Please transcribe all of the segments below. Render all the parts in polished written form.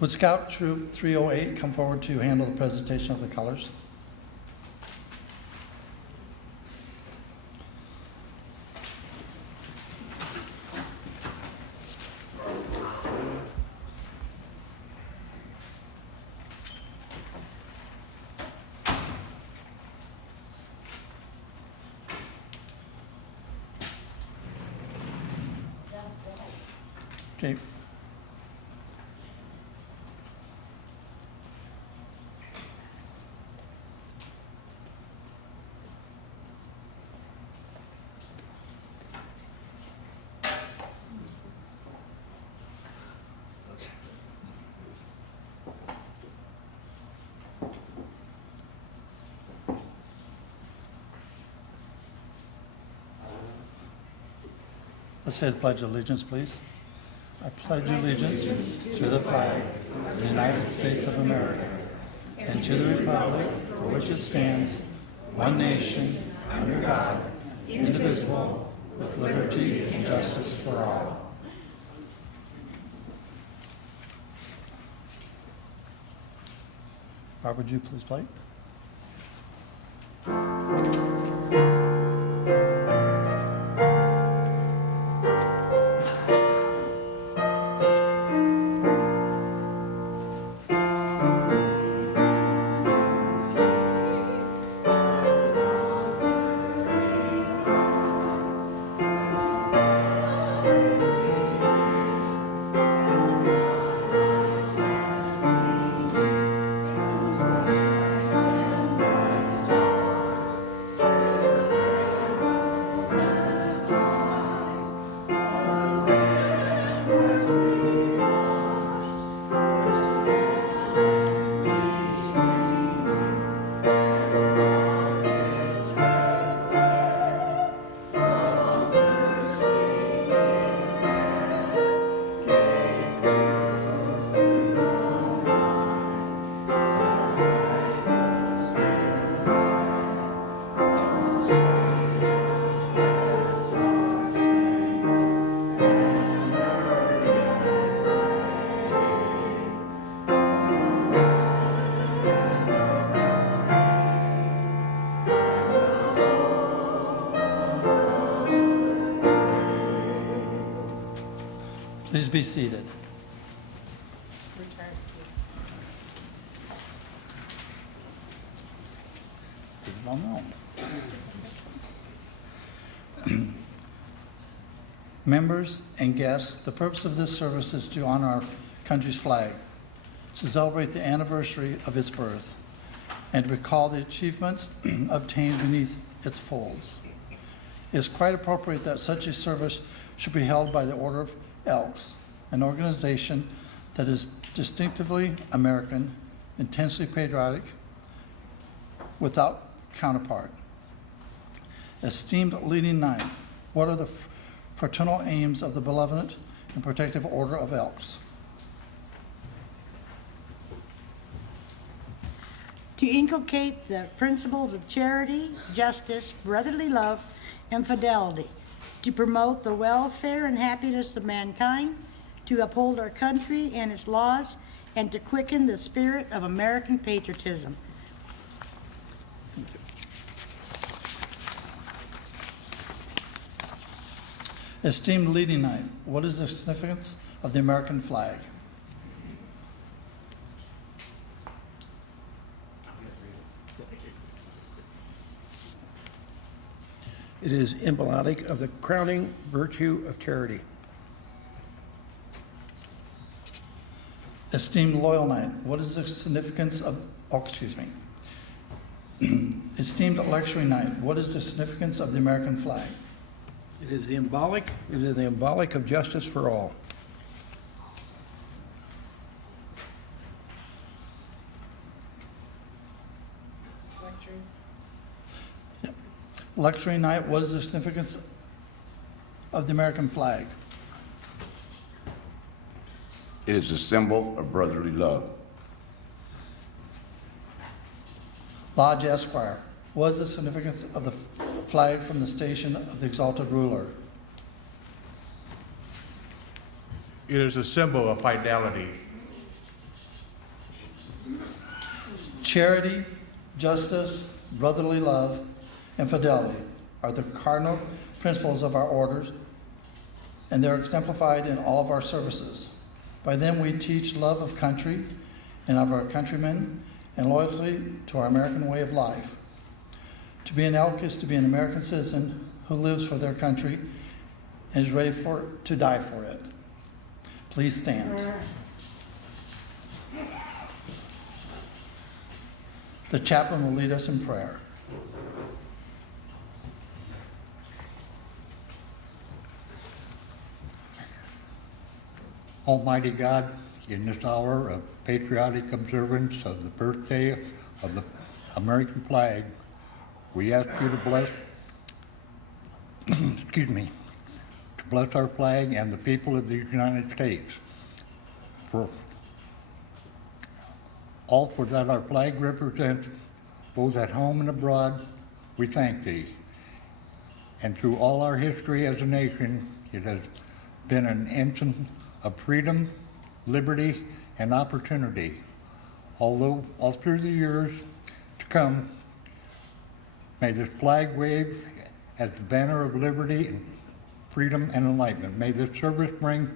Would Scout Troop 308 come forward to handle the presentation of the colors? Okay. Let's say the Pledge of Allegiance, please. I pledge allegiance to the flag of the United States of America and to the republic for which it stands, one nation, under God, indivisible, with liberty and justice for all. Barb, would you please play? Please be seated. Well known. Members and guests, the purpose of this service is to honor our country's flag, to celebrate the anniversary of its birth, and to recall the achievements obtained beneath its folds. It is quite appropriate that such a service should be held by the Order of Elks, an organization that is distinctively American, intensely patriotic, without counterpart. Esteemed leading knight, what are the fraternal aims of the benevolent and protective Order of Elks? To inculcate the principles of charity, justice, brotherly love, and fidelity, to promote the welfare and happiness of mankind, to uphold our country and its laws, and to quicken the spirit of American patriotism. Thank you. Esteemed leading knight, what is the significance of the American flag? It is emblematic of the crowning virtue of charity. Esteemed loyal knight, what is the significance of, Esteemed lecturing knight, what is the significance of the American flag? It is the embolic of justice for all. Lecturing knight, what is the significance of the American flag? It is a symbol of brotherly love. Lodge Esquire, what is the significance of the flag from the station of the exalted ruler? It is a symbol of fidelity. Charity, justice, brotherly love, and fidelity are the cardinal principles of our orders, and they're exemplified in all of our services. By them, we teach love of country and of our countrymen and loyalty to our American way of life. To be an elk is to be an American citizen who lives for their country and is ready to die for it. Please stand. The chaplain will lead us in prayer. Almighty God, in this hour of patriotic observance of the birthday of the American flag, we ask you to bless, to bless our flag and the people of the United States. For that our flag represents, both at home and abroad, we thank thee. And through all our history as a nation, it has been an ensign of freedom, liberty, and opportunity. Although all through the years to come, may this flag wave as the banner of liberty and freedom and enlightenment. May this service bring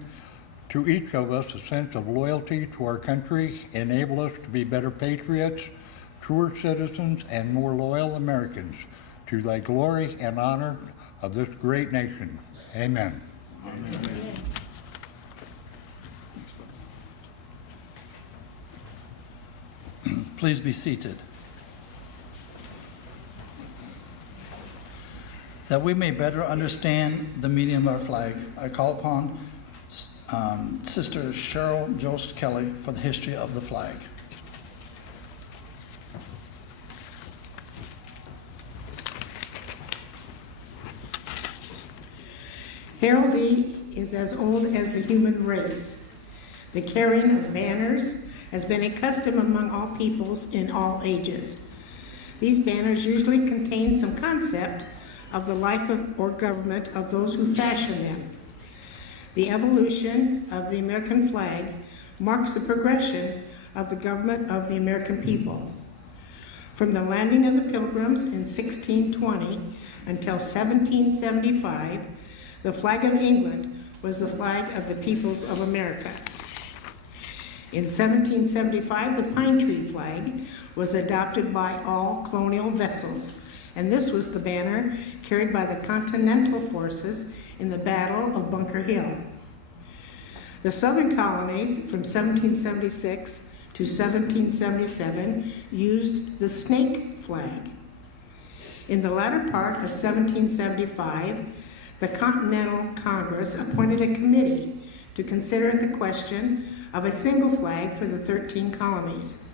to each of us a sense of loyalty to our country, enable us to be better patriots, truer citizens, and more loyal Americans, to thy glory and honor of this great nation. Amen. Amen. Please be seated. That we may better understand the meaning of our flag, I call upon Sister Cheryl Jost Kelly for the history of the flag. Heraldry is as old as the human race. The carrying of banners has been a custom among all peoples in all ages. These banners usually contain some concept of the life or government of those who fashion them. The evolution of the American flag marks the progression of the government of the American people. From the landing of the Pilgrims in 1620 until 1775, the flag of England was the flag of the peoples of America. In 1775, the pine tree flag was adopted by all colonial vessels, and this was the banner carried by the Continental forces in the Battle of Bunker Hill. The southern colonies from 1776 to 1777 used the snake flag. In the latter part of 1775, the Continental Congress appointed a committee to consider the question of a single flag for the 13 colonies.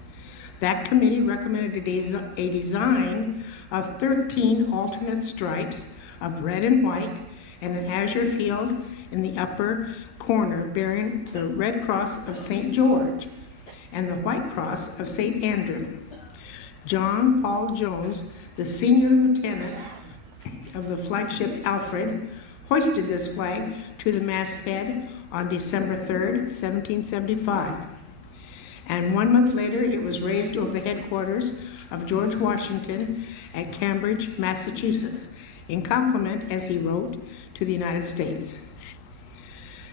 That committee recommended a design of 13 alternate stripes of red and white and an azure field in the upper corner bearing the red cross of St. George and the white cross of St. Andrew. John Paul Jones, the senior lieutenant of the flagship Alfred, hoisted this flag to the masthead on December 3rd, 1775. And 1 month later, it was raised over the headquarters of George Washington at Cambridge, Massachusetts, in compliment, as he wrote, to the United States.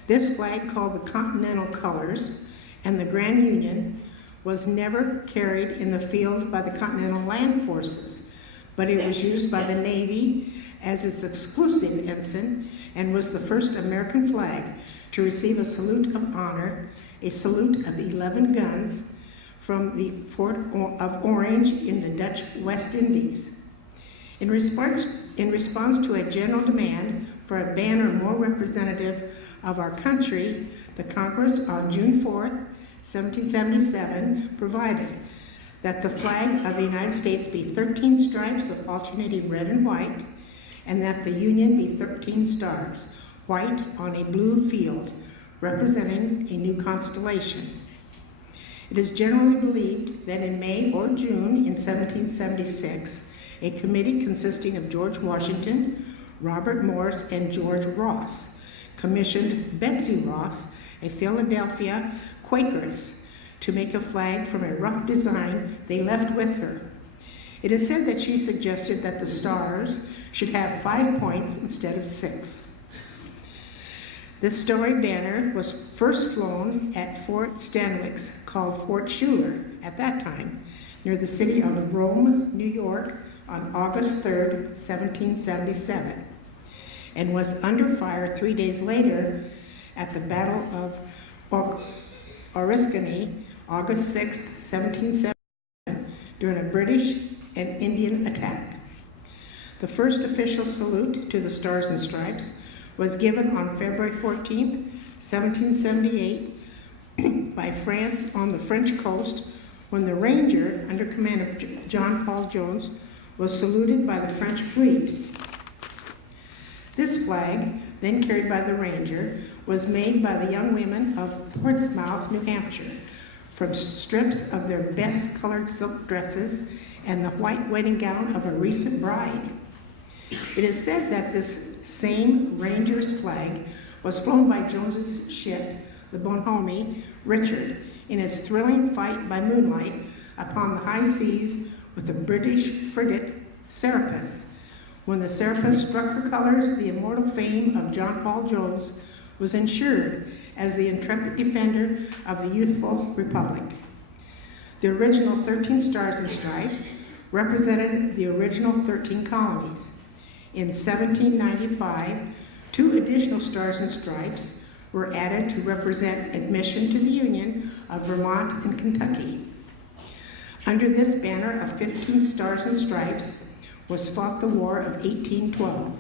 This flag, called the Continental Colors and the Grand Union, was never carried in the field by the Continental Land Forces, but it was used by the Navy as its exclusive ensign and was the first American flag to receive a salute of honor, a salute of 11 guns from the Fort of Orange in the Dutch West Indies. In response to a general demand for a banner more representative of our country, the Congress on June 4th, 1777 provided that the flag of the United States be 13 stripes of alternating red and white, and that the Union be 13 stars, white on a blue field, representing a new constellation. It is generally believed that in May or June in 1776, a committee consisting of George Washington, Robert Morris, and George Ross commissioned Betsy Ross, a Philadelphia Quakeress, to make a flag from a rough design they left with her. It is said that she suggested that the stars should have 5 points instead of 6. This starry banner was first flown at Fort Stanwix, called Fort Schuyler at that time, near the city of Rome, New York, on August 3rd, 1777, and was under fire 3 days later at the Battle of Oriskany, August 6th, 1777, during a British and Indian attack. The first official salute to the Stars and Stripes was given on February 14th, 1778, by France on the French coast, when the Ranger, under command of John Paul Jones, was saluted by the French fleet. This flag, then carried by the Ranger, was made by the young women of Portsmouth, New Hampshire, from strips of their best colored silk dresses and the white wedding gown of a recent bride. It is said that this same Ranger's flag was flown by Jones's ship, the Bonhomme Richard, in his thrilling fight by moonlight upon the high seas with the British frigate Serapis. When the Serapis struck her colors, the immortal fame of John Paul Jones was ensured as the intrepid defender of the youthful republic. The original 13 Stars and Stripes represented the original 13 colonies. In 1795, 2 additional Stars and Stripes were added to represent admission to the Union of Vermont and Kentucky. Under this banner of 15 Stars and Stripes was fought the War of 1812.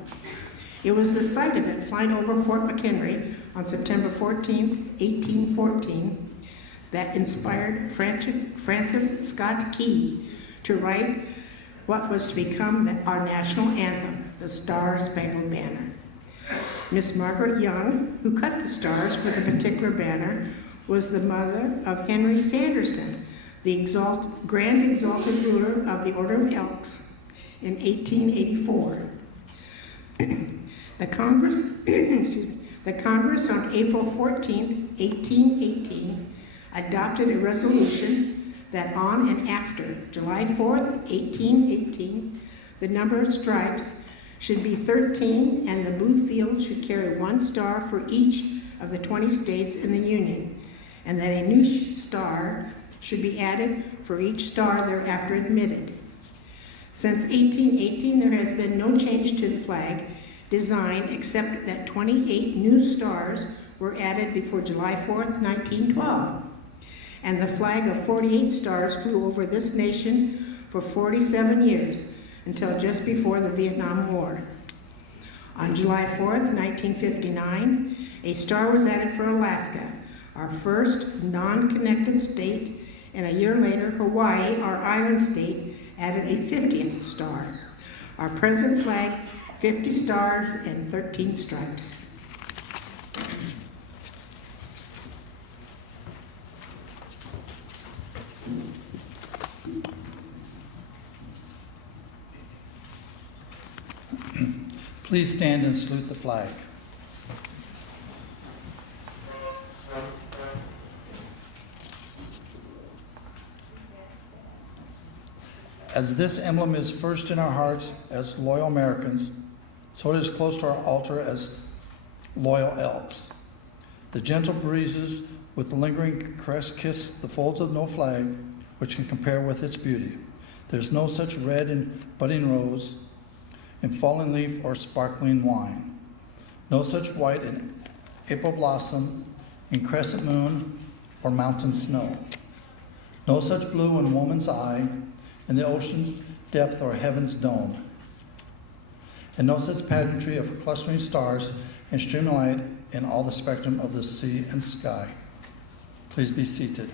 It was the site of it, flying over Fort McHenry on September 14, 1814, that inspired Francis Scott Key to write what was to become our national anthem, the Star-Spangled Banner. Miss Margaret Young, who cut the stars for the particular banner, was the mother of Henry Sanderson, the Grand Exalted Ruler of the Order of Elks, in 1884. The Congress on April 14, 1818, adopted a resolution that on and after July 4th, 1818, the number of stripes should be 13, and the blue field should carry 1 star for each of the 20 states in the Union, and that a new star should be added for each star thereafter admitted. Since 1818, there has been no change to the flag design except that 28 new stars were added before July 4th, 1912. And the flag of 48 stars flew over this nation for 47 years, until just before the Vietnam War. On July 4th, 1959, a star was added for Alaska, our first non-connected state, and a year later, Hawaii, our island state, added a 50th star. Our present flag, 50 stars and 13 stripes. Please stand and salute the flag. As this emblem is first in our hearts as loyal Americans, so it is close to our altar as loyal Elks. The gentle breezes with the lingering caress kiss the folds of no flag which can compare with its beauty. There's no such red in budding rose, in fallen leaf or sparkling wine. No such white in April blossom, in crescent moon or mountain snow. No such blue in woman's eye, in the ocean's depth or heaven's dome. And no such pageantry of clustering stars and streaming light in all the spectrum of the sea and sky. Please be seated.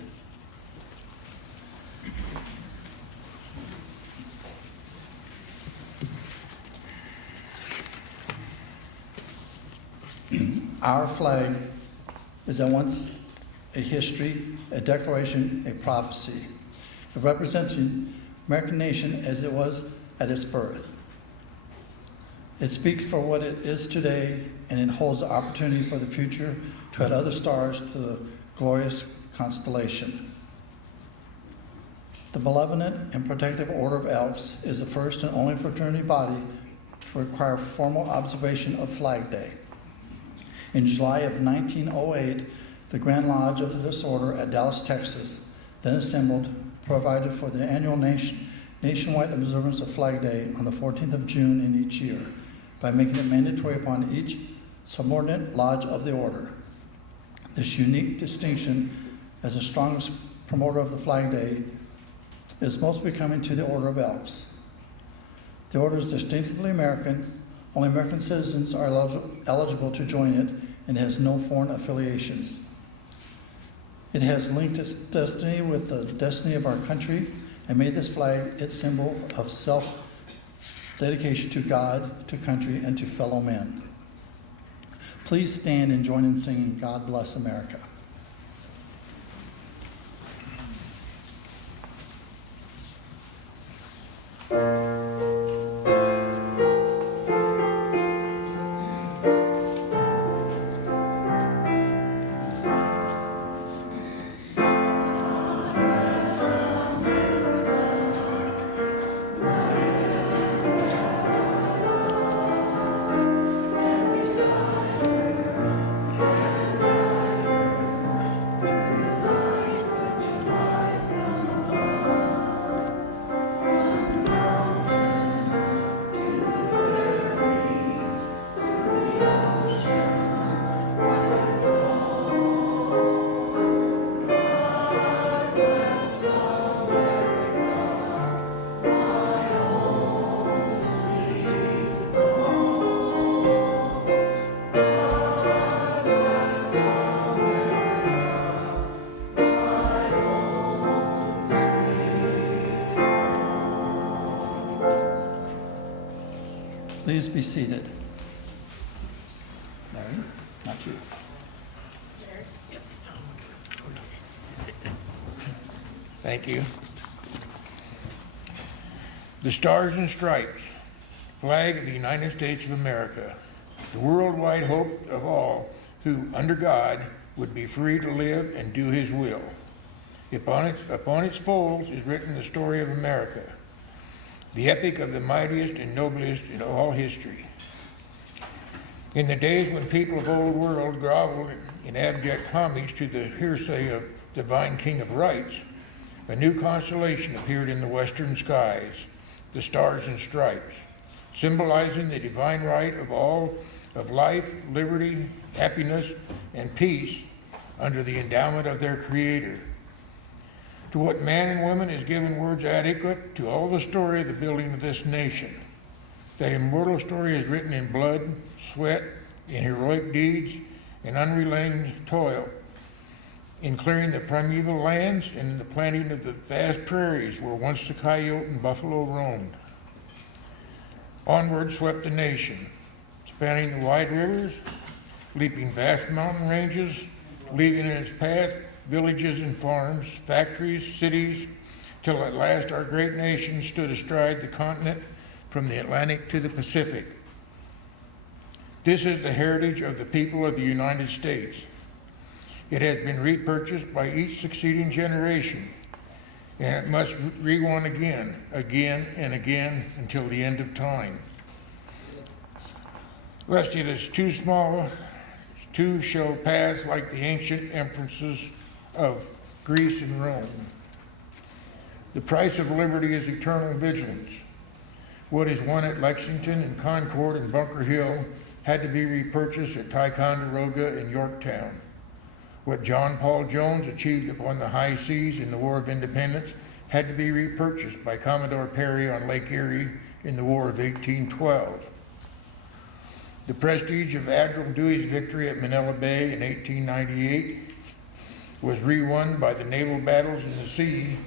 Our flag is at once a history, a declaration, a prophecy. It represents the American nation as it was at its birth. It speaks for what it is today, and it holds the opportunity for the future to add other stars to the glorious constellation. The Benevolent and Protective Order of Elks is the first and only fraternity body to require formal observation of Flag Day. In July of 1908, the Grand Lodge of this order at Dallas, Texas, then assembled, provided for the annual nationwide observance of Flag Day on the 14th of June in each year by making it mandatory upon each subordinate lodge of the order. This unique distinction as the strongest promoter of the Flag Day is most becoming to the Order of Elks. The order is distinctively American. Only American citizens are eligible to join it and has no foreign affiliations. It has linked its destiny with the destiny of our country and made this flag its symbol of self-dedication to God, to country, and to fellow men. Please stand and join in singing God Bless America. Please be seated. Larry, not you. Thank you. The Stars and Stripes, flag of the United States of America, the worldwide hope of all who, under God, would be free to live and do his will. Upon its folds is written the story of America, the epic of the mightiest and noblest in all history. In the days when people of old world groveled in abject homage to the hearsay of divine King of Rights, a new constellation appeared in the western skies, the Stars and Stripes, symbolizing the divine right of all of life, liberty, happiness, and peace under the endowment of their Creator. To what man and woman is given words adequate to all the story of the building of this nation. That immortal story is written in blood, sweat, in heroic deeds, and unrelenting toil, in clearing the primeval lands and the planting of the vast prairies where once the coyote and buffalo roamed. Onward swept the nation, spanning the wide rivers, leaping vast mountain ranges, leaving in its path villages and farms, factories, cities, till at last our great nation stood astride the continent from the Atlantic to the Pacific. This is the heritage of the people of the United States. It has been repurchased by each succeeding generation, and it must re-won again, and again, until the end of time. Lest it is too small to show paths like the ancient empresses of Greece and Rome. The price of liberty is eternal vigilance. What is won at Lexington and Concord and Bunker Hill had to be repurchased at Ticonderoga and Yorktown. What John Paul Jones achieved upon the high seas in the War of Independence had to be repurchased by Commodore Perry on Lake Erie in the War of 1812. The prestige of Admiral Dewey's victory at Manila Bay in 1898 was re-won by the naval battles in the sea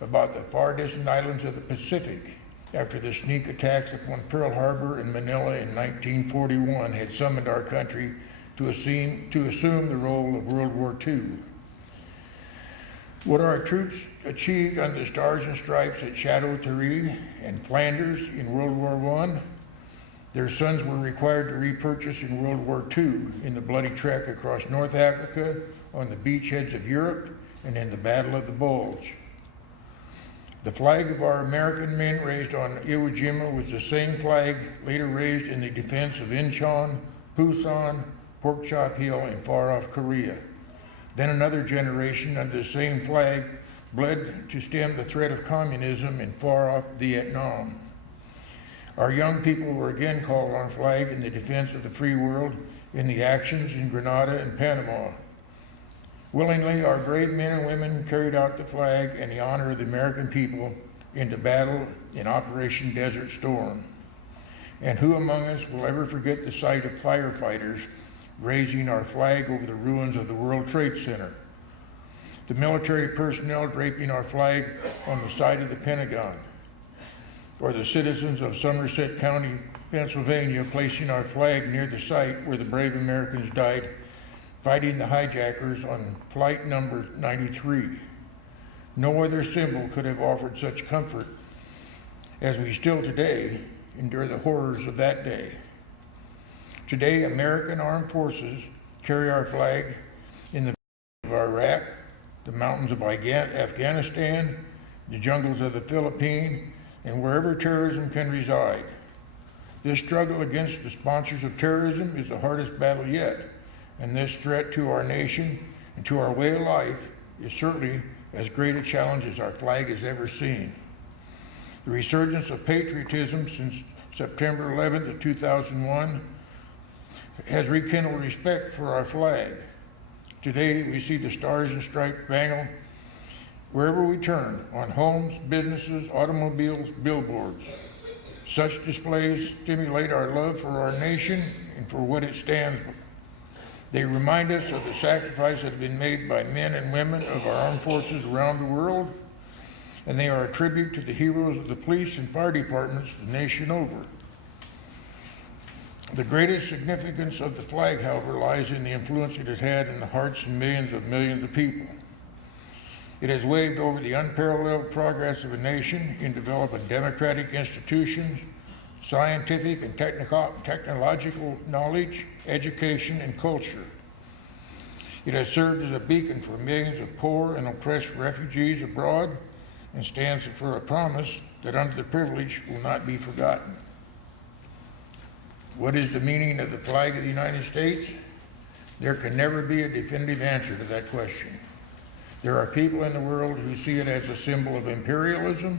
about the far distant islands of the Pacific after the sneak attacks upon Pearl Harbor and Manila in 1941 had summoned our country to assume the role of World War II. What our troops achieved under the Stars and Stripes at Chateau-Thierry and Flanders in World War I, their sons were required to repurchase in World War II in the bloody trek across North Africa, on the beachheads of Europe, and in the Battle of the Bulge. The flag of our American men raised on Iwo Jima was the same flag later raised in the defense of Incheon, Pusan, Pork Chop Hill, and far-off Korea. Then another generation under the same flag bled to stem the threat of communism in far-off Vietnam. Our young people were again called on flag in the defense of the free world in the actions in Grenada and Panama. Willingly, our brave men and women carried out the flag and the honor of the American people into battle in Operation Desert Storm. And who among us will ever forget the sight of firefighters raising our flag over the ruins of the World Trade Center? The military personnel draping our flag on the side of the Pentagon, or the citizens of Somerset County, Pennsylvania, placing our flag near the site where the brave Americans died fighting the hijackers on flight number 93. No other symbol could have offered such comfort as we still today endure the horrors of that day. Today, American armed forces carry our flag in the of Iraq, the mountains of Afghanistan, the jungles of the Philippines, and wherever terrorism can reside. This struggle against the sponsors of terrorism is the hardest battle yet, and this threat to our nation and to our way of life is certainly as great a challenge as our flag has ever seen. The resurgence of patriotism since September 11th of 2001 has rekindled respect for our flag. Today, we see the Stars and Stripes banner wherever we turn, on homes, businesses, automobiles, billboards. Such displays stimulate our love for our nation and for what it stands for. They remind us of the sacrifice that has been made by men and women of our armed forces around the world, and they are a tribute to the heroes of the police and fire departments the nation over. The greatest significance of the flag, however, lies in the influence it has had in the hearts and millions of people. It has waved over the unparalleled progress of a nation in developing democratic institutions, scientific and technological knowledge, education, and culture. It has served as a beacon for millions of poor and oppressed refugees abroad and stands for a promise that underprivileged will not be forgotten. What is the meaning of the flag of the United States? There can never be a definitive answer to that question. There are people in the world who see it as a symbol of imperialism,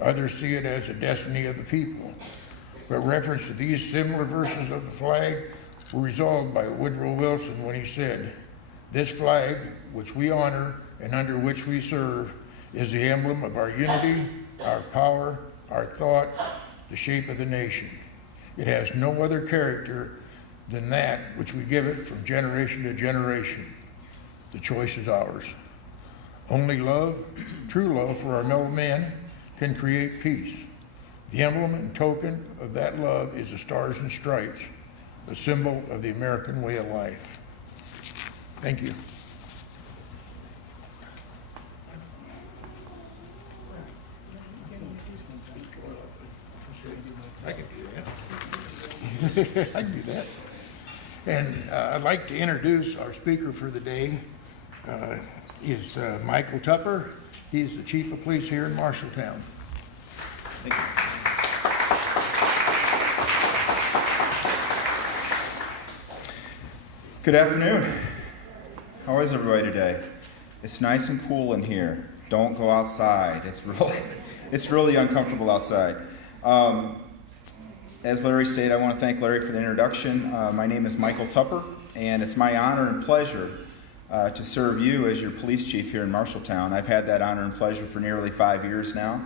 others see it as a destiny of the people. But reference to these similar verses of the flag were resolved by Woodrow Wilson when he said, "This flag, which we honor and under which we serve, is the emblem of our unity, our power, our thought, the shape of the nation. It has no other character than that which we give it from generation to generation. The choice is ours. Only love, true love for our fellow men, can create peace. The emblem and token of that love is the Stars and Stripes, the symbol of the American way of life." Thank you. I can do that. I can do that. And I'd like to introduce our speaker for the day. Is Michael Tupper. He's the Chief of Police here in Marshalltown. Thank you. Good afternoon. How is everybody today? It's nice and cool in here. Don't go outside. It's really uncomfortable outside. As Larry stated, I want to thank Larry for the introduction. My name is Michael Tupper, and it's my honor and pleasure to serve you as your police chief here in Marshalltown. I've had that honor and pleasure for nearly 5 years now.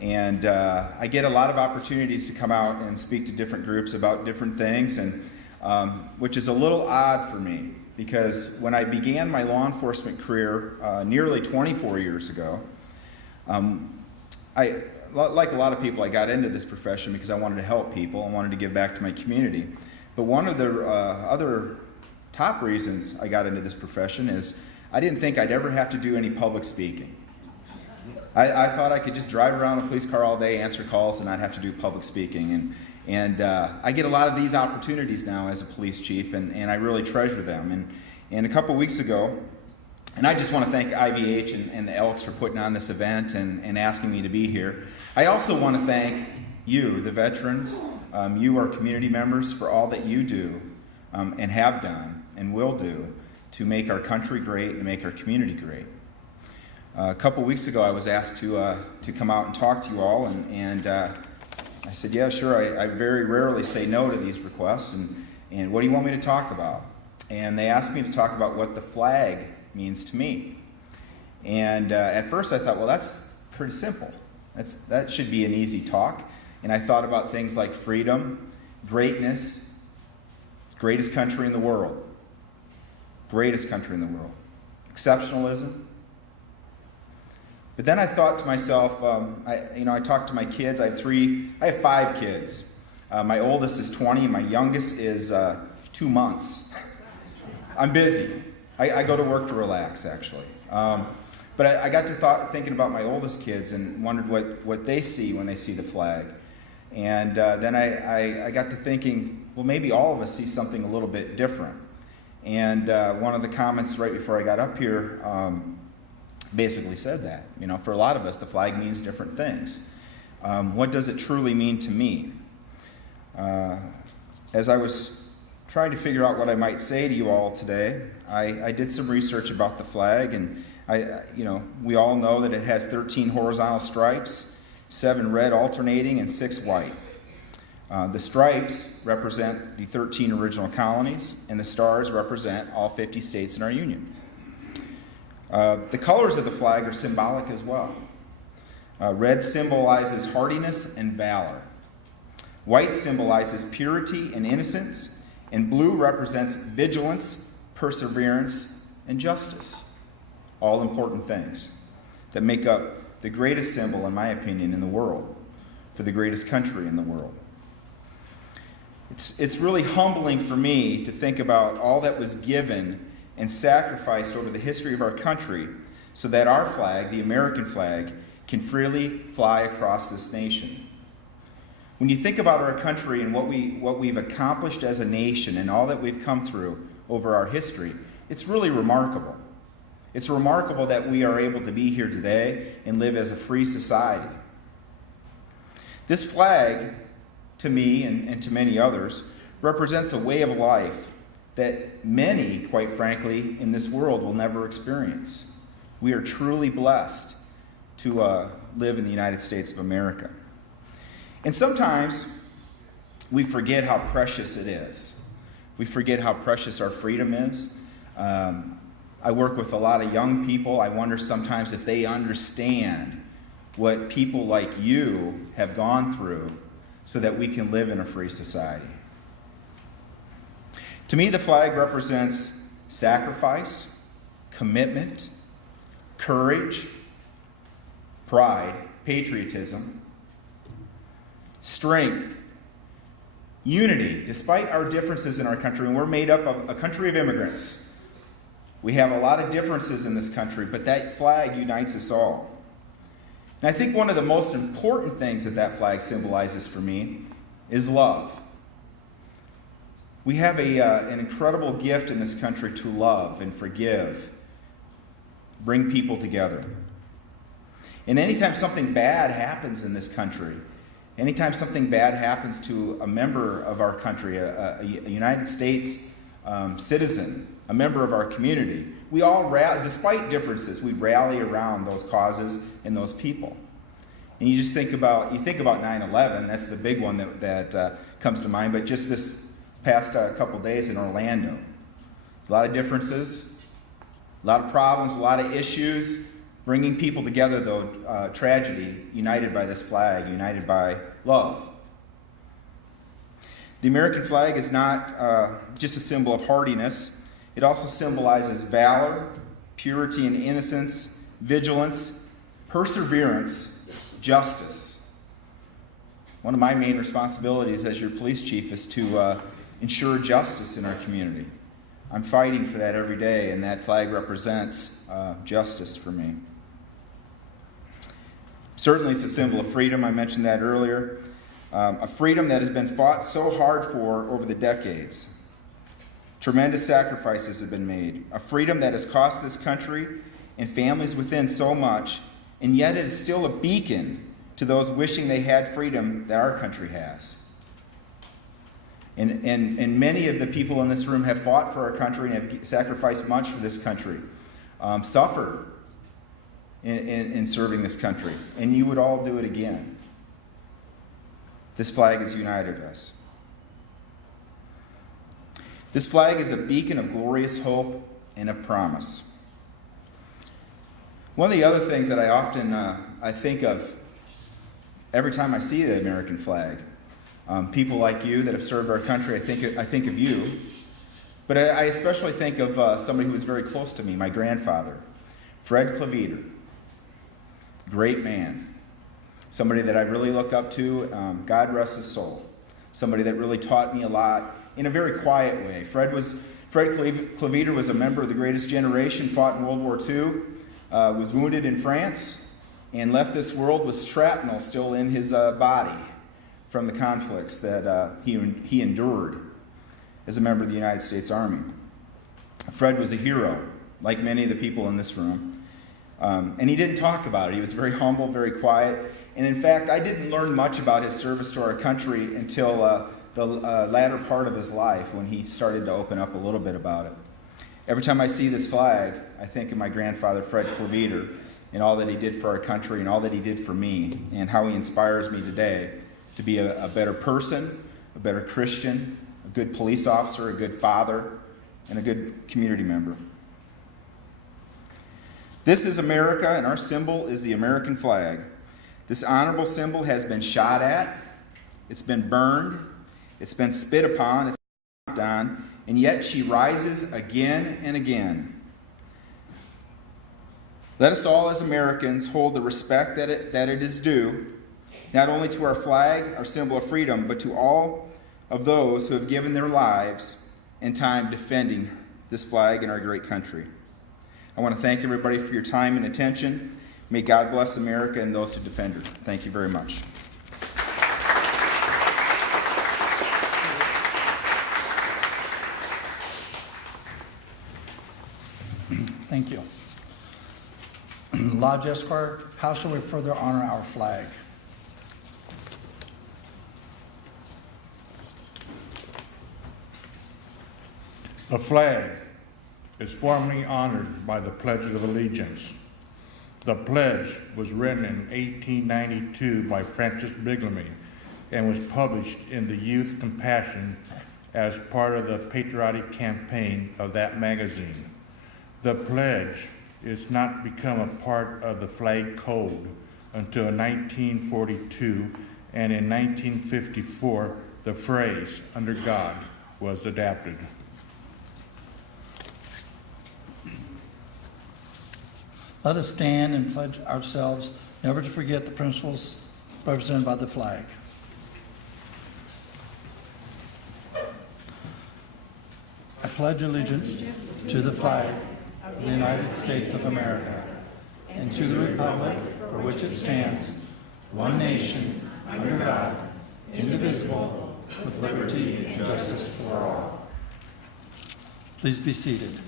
And I get a lot of opportunities to come out and speak to different groups about different things, and which is a little odd for me, because when I began my law enforcement career nearly 24 years ago, like a lot of people, I got into this profession because I wanted to help people. I wanted to give back to my community. But one of the other top reasons I got into this profession is I didn't think I'd ever have to do any public speaking. I thought I could just drive around a police car all day, answer calls, and not have to do public speaking. And I get a lot of these opportunities now as a police chief, and I really treasure them. And a couple weeks ago, And I just want to thank IVH and the Elks for putting on this event and asking me to be here. I also want to thank you, the veterans, you, our community members, for all that you do and have done and will do to make our country great and make our community great. A couple weeks ago, I was asked to come out and talk to you all, and I said, yeah, sure. I very rarely say no to these requests, and what do you want me to talk about? And they asked me to talk about what the flag means to me. And at first I thought, well, that's pretty simple. That should be an easy talk. And I thought about things like freedom, greatness, greatest country in the world, greatest country in the world, exceptionalism. But then I thought to myself, I talked to my kids. I have 5 kids. My oldest is 20, and my youngest is 2 months. I'm busy. I go to work to relax, actually. But I got to thinking about my oldest kids and wondered what they see when they see the flag. And then I got to thinking, well, maybe all of us see something a little bit different. And one of the comments right before I got up here basically said that. For a lot of us, the flag means different things. What does it truly mean to me? As I was trying to figure out what I might say to you all today, I did some research about the flag, and we all know that it has 13 horizontal stripes, 7 red alternating, and 6 white. The stripes represent the 13 original colonies, and the stars represent all 50 states in our union. The colors of the flag are symbolic as well. Red symbolizes hardiness and valor. White symbolizes purity and innocence, and blue represents vigilance, perseverance, and justice. All important things that make up the greatest symbol, in my opinion, in the world, for the greatest country in the world. It's really humbling for me to think about all that was given and sacrificed over the history of our country so that our flag, the American flag, can freely fly across this nation. When you think about our country and what we've accomplished as a nation and all that we've come through over our history, it's really remarkable. It's remarkable that we are able to be here today and live as a free society. This flag, to me and to many others, represents a way of life that many, quite frankly, in this world will never experience. We are truly blessed to live in the United States of America. And sometimes we forget how precious it is. We forget how precious our freedom is. I work with a lot of young people. I wonder sometimes if they understand what people like you have gone through so that we can live in a free society. To me, the flag represents sacrifice, commitment, courage, pride, patriotism, strength, unity, despite our differences in our country. And we're made up of a country of immigrants. We have a lot of differences in this country, but that flag unites us all. And I think one of the most important things that flag symbolizes for me is love. We have an incredible gift in this country to love and forgive, bring people together. And anytime something bad happens in this country, anytime something bad happens to a member of our country, a United States citizen, a member of our community, we all rally, despite differences, we rally around those causes and those people. And you just think about 9/11. That's the big one that comes to mind. But just this past couple days in Orlando, a lot of differences, a lot of problems, a lot of issues. Bringing people together, though, tragedy, united by this flag, united by love. The American flag is not just a symbol of hardiness. It also symbolizes valor, purity and innocence, vigilance, perseverance, justice. One of my main responsibilities as your police chief is to ensure justice in our community. I'm fighting for that every day, and that flag represents justice for me. Certainly it's a symbol of freedom. I mentioned that earlier. A freedom that has been fought so hard for over the decades. Tremendous sacrifices have been made, a freedom that has cost this country and families within so much, and yet it is still a beacon to those wishing they had freedom that our country has. And many of the people in this room have fought for our country and have sacrificed much for this country, suffered in serving this country, and you would all do it again. This flag has united us. This flag is a beacon of glorious hope and of promise. One of the other things that I often I think of every time I see the American flag, people like you that have served our country, I think of you. But I especially think of somebody who was very close to me, my grandfather, Fred Cleveter. Great man. Somebody that I really look up to, God rest his soul. Somebody that really taught me a lot in a very quiet way. Fred Cleveter was a member of the Greatest Generation, fought in World War II, was wounded in France, and left this world with shrapnel still in his body from the conflicts that he endured as a member of the United States Army. Fred was a hero, like many of the people in this room. And he didn't talk about it. He was very humble, very quiet. And in fact, I didn't learn much about his service to our country until the latter part of his life, when he started to open up a little bit about it. Every time I see this flag, I think of my grandfather, Fred Cleveter, and all that he did for our country and all that he did for me, and how he inspires me today to be a better person, a better Christian, a good police officer, a good father, and a good community member. This is America, and our symbol is the American flag. This honorable symbol has been shot at, it's been burned, it's been spit upon, it's been stomped on, and yet she rises again and again. Let us all as Americans hold the respect that it is due, not only to our flag, our symbol of freedom, but to all of those who have given their lives and time defending this flag in our great country. I want to thank everybody for your time and attention. May God bless America and those who defend her. Thank you very much. Thank you. Lodge Esquire, how shall we further honor our flag? The flag is formally honored by the Pledge of Allegiance. The pledge was written in 1892 by Francis Bigamy and was published in the Youth Compassion as part of the patriotic campaign of that magazine. The pledge is not become a part of the flag code until 1942, and in 1954, the phrase, "Under God," was adapted. Let us stand and pledge ourselves never to forget the principles represented by the flag. I pledge allegiance to the flag of the United States of America and to the republic for which it stands, one nation, under God, indivisible, with liberty and justice for all. Please be seated.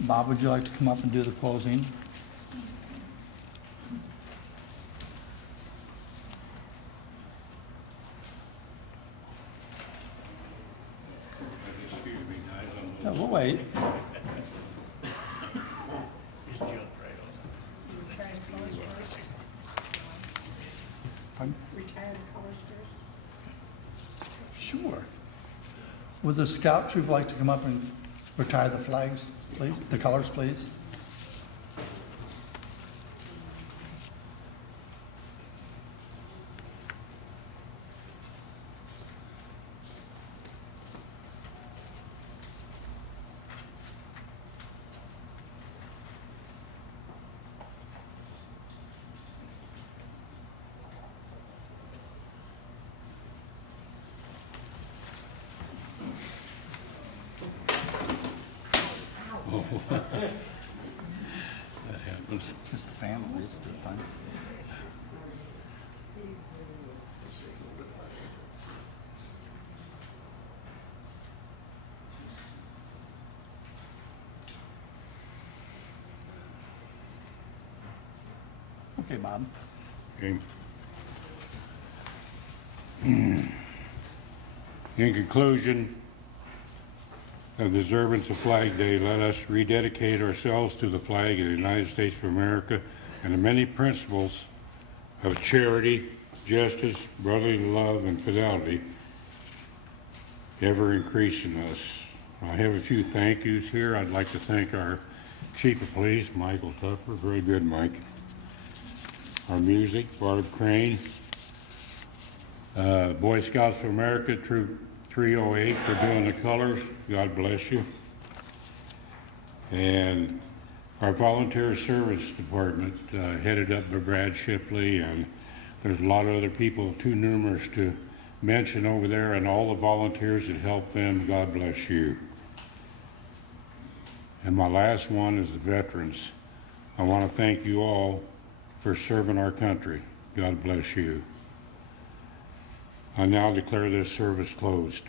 Bob, would you like to come up and do the closing? Yeah, we'll wait. Pardon? Retired college students. Sure. Would the scout troop like to come up and retire the flags, please? The colors, please. That happens. It's the families this time. Okay, Bob. Okay. In conclusion of the observance of Flag Day, let us rededicate ourselves to the flag of the United States of America and the many principles of charity, justice, brotherly love, and fidelity ever increase in us. I have a few thank yous here. I'd like to thank our Chief of Police, Michael Tupper. Very good, Mike. Our music, Barb Crane. Boy Scouts of America, Troop 308 for doing the colors. God bless you. And our Volunteer Service Department, headed up by Brad Shipley, and there's a lot of other people too numerous to mention over there, and all the volunteers that help them. God bless you. And my last one is the veterans. I want to thank you all for serving our country. God bless you. I now declare this service closed.